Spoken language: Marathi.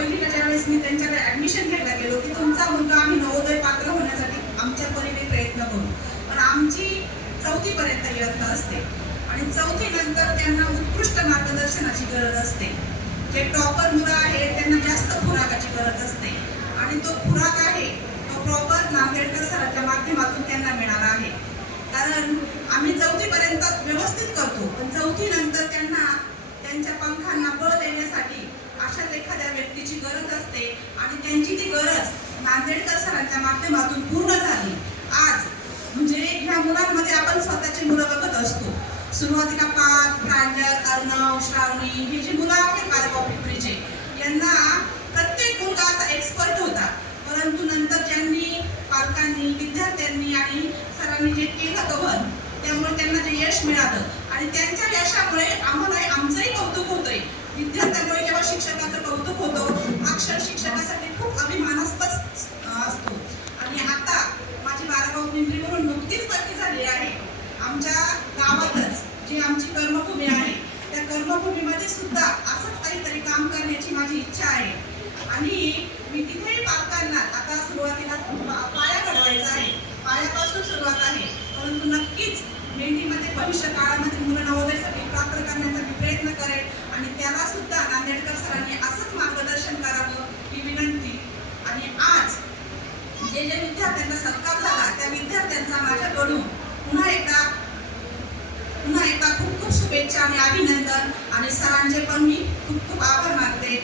पहिलीला ज्यावेळेस मी त्यांच्याकडे ऍडमिशन घ्यायला गेलो की तुमचा मुलगा आम्ही नवोदय पात्र होण्यासाठी आमच्या परीने प्रयत्न करू, पण आमची 4थी पर्यंत इयत्ता असते आणि 4थी नंतर त्यांना उत्कृष्ट मार्गदर्शनाची गरज असते. जे टॉपर मुलं आहेत त्यांना जास्त खुराकाची गरज असते आणि तो खुराक आहे तो प्रॉपर नांदेडकर सरांच्या माध्यमातून त्यांना मिळाला आहे. कारण आम्ही 4थी पर्यंत व्यवस्थित करतो, पण 4थी नंतर त्यांना त्यांच्या पंखांना बळ देण्यासाठी अशाच एखाद्या व्यक्तीची गरज असते आणि त्यांची ती गरज नांदेडकर सरांच्या माध्यमातून पूर्ण झाली. आज म्हणजे ह्या मुलांमध्ये आपण स्वतःची मुलं बघत असतो. सुरुवातीला पार्थ, प्रांजल, अर्णव, श्रावणी ही जी मुलं आहेत काळेगाव पिंपरीचे, यांना प्रत्येक मुलगा असा एक्सपर्ट होता, परंतु नंतर ज्यांनी पालकांनी, विद्यार्थ्यांनी आणि सरांनी जे केलं कव्हर, त्यामुळे त्यांना जे यश मिळालं आणि त्यांच्या यशामुळे आम्हाला आमचंही कौतुक होतंय. विद्यार्थ्यांमुळे जेव्हा शिक्षकाचं कौतुक होतं, अक्षर शिक्षकासाठी खूप अभिमानास्पद असतो. आणि आता माझी बारागाव पिंपरीवरून नुकतीच भरती झाली आहे. आमच्या गावातच जी आमची कर्मभूमी आहे त्या कर्मभूमीमध्ये सुद्धा असंच काहीतरी काम करण्याची माझी इच्छा आहे आणि मी तिथेही पालकांना आता सुरुवातीला पाया घडवायचा आहे, पायापासून सुरुवात आहे, परंतु नक्कीच मेंढीमध्ये भविष्य काळामध्ये मुलं नवोदयसाठी पात्र करण्याचा मी प्रयत्न करेन आणि त्याला सुद्धा नांदेडकर सरांनी असंच मार्गदर्शन करावं ही विनंती. आणि आज जे जे विद्यार्थ्यांचा सत्कार झाला त्या विद्यार्थ्यांचा माझ्याकडून पुन्हा एकदा खूप खूप शुभेच्छा आणि अभिनंदन आणि सरांचे पण मी खूप खूप आभार मानते.